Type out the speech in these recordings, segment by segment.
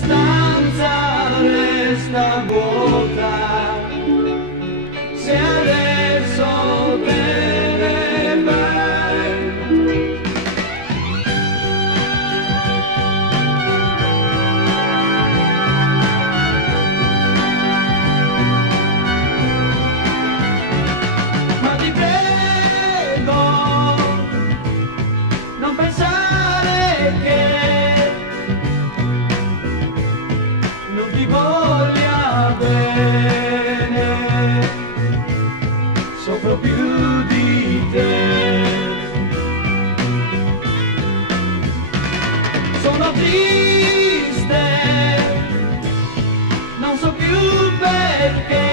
stanza resta vuota, se adesso te ne vai. Ma ti prego, non pensare che non ti voglia bene, soffro più di te. Sono triste, non so più perché,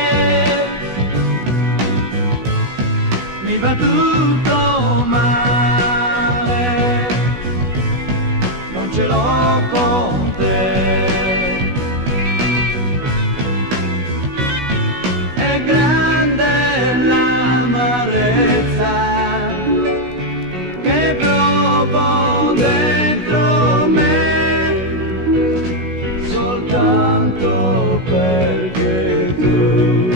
mi va tutto male, non ce l'ho con te. È grande l'amarezza che provo dentro me, soltanto perché tu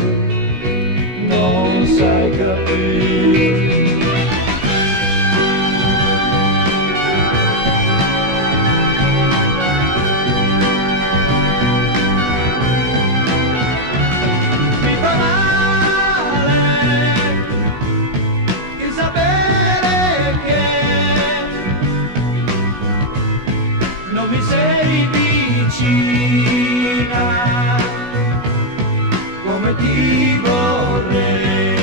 non sai capire. Mi fa male il sapere che non mi sei vicina come ti vorrei.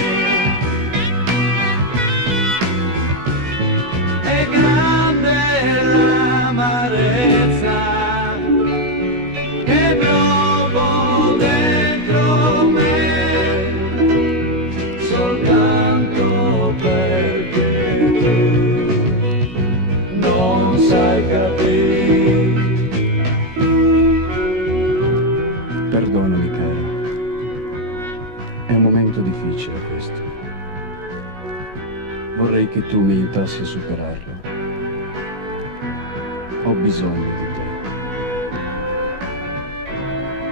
È grande l'amarezza che provo dentro me, soltanto perché tu non sai capire. Perdonami cara, è un momento difficile questo. Vorrei che tu mi aiutassi a superarlo. Ho bisogno di te.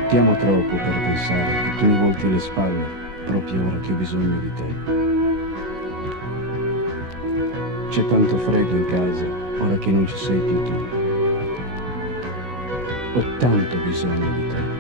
Ti amo troppo per pensare che tu mi volti le spalle proprio ora che ho bisogno di te. C'è tanto freddo in casa ora che non ci sei più tu. Ho tanto bisogno di te.